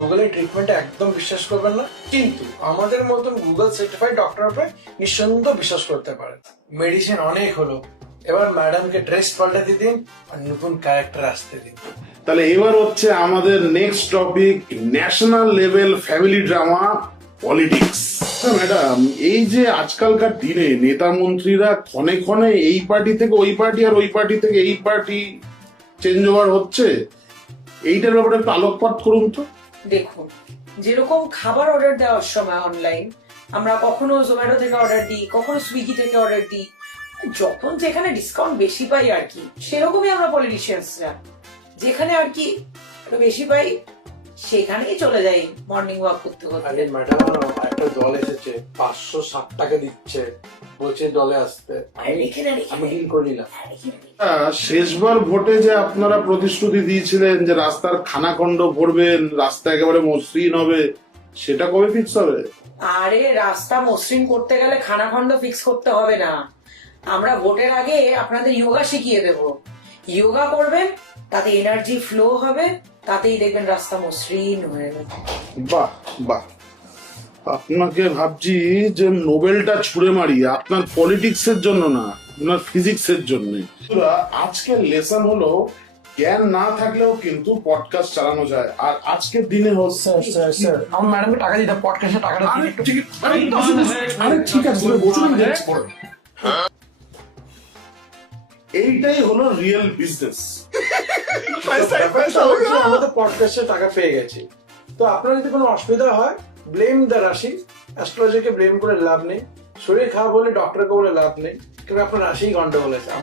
গুগলের ট্রিটমেন্টে একদম বিশ্বাস করবেন না, কিন্তু আমাদের মতন গুগল সার্টিফাইড ডক্টরের উপরে নিঃসন্দেহ বিশ্বাস করতে পারেন। মেডিসিন অনেক হলো, এবার ম্যাডামকে ড্রেস পাল্টাতে দিন আর নতুন ক্যারেক্টার আসতে দিন। তাহলে এবার হচ্ছে আমাদের next topic, national level family drama politics. Madam, এই যে আজকালকার দিনে নেতা মন্ত্রীরা ক্ষণে ক্ষণে এই পার্টি থেকে ওই পার্টি আর ওই পার্টি থেকে এই পার্টি চেঞ্জ ওভার হচ্ছে, এইটার ব্যাপারে একটু আলোকপাত করুন তো। দেখুন, যেরকম খাবার অর্ডার দেওয়ার সময় অনলাইন আমরা কখনো জোম্যাটো থেকে অর্ডার দিই, কখনো সুইগি থেকে অর্ডার দিই, যখন যেখানে ডিসকাউন্ট বেশি পাই আর কি, সেরকমই আমরা পলিটিশিয়ানসরা যেখানে আর কি একটু বেশি পাই সেখানেই চলে যাই মর্নিং ওয়াক করতে করতে। আরে ম্যাডাম, একটা দল এসেছে 560 টাকা দিচ্ছে, বলছে দলে আসতে, আমি ডিল করে নিলাম। শেষবার ভোটে যে আপনারা প্রতিশ্রুতি দিয়েছিলেন যে রাস্তার খানাখন্ড ভরবেন, রাস্তা একেবারে মসৃণ হবে, সেটা কবে ফিক্স হবে? আরে রাস্তা মসৃণ করতে গেলে খানাখন্ড ফিক্স করতে হবে না, আমরা ভোটের আগে আপনাদের যোগা শিখিয়ে দেব। যোগা করবেন, তাতে এনার্জি ফ্লো হবে, তাতেই দেখবেন রাস্তা মসৃণ হয়ে যাবে। বাহ বাহ, আপনাকে ভাবছি যে নোবেলটা ছুড়ে মারি আপনার পলিটিক্স এর জন্য না, আপনার ফিজিক্স এর জন্য। আজকের লেসন হলো, জ্ঞান না থাকলেও কিন্তু পডকাস্ট চালানো যায়। আর আজকের দিনে হচ্ছে স্যার আমার ম্যাডামকে টাকা দিতে, পডকাস্টে টাকাটা দিন একটু। আরে ঠিক আছে, বসুন, আমি দেখছি পরে। এইটাই হলো রিয়েল বিজনেস। আমরা তো পডকাস্টে টাকা পেয়ে গেছি, তো আপনার যদি কোনো অসুবিধা হয়, ব্লেম দ্য রাশি। অ্যাস্ট্রোলজিকে ব্লেম করে লাভ নেই, শরীর খারাপ হলে ডক্টরকে বলে লাভ নেই, কারণ আপনার রাশিই গন্ডগোল আছে।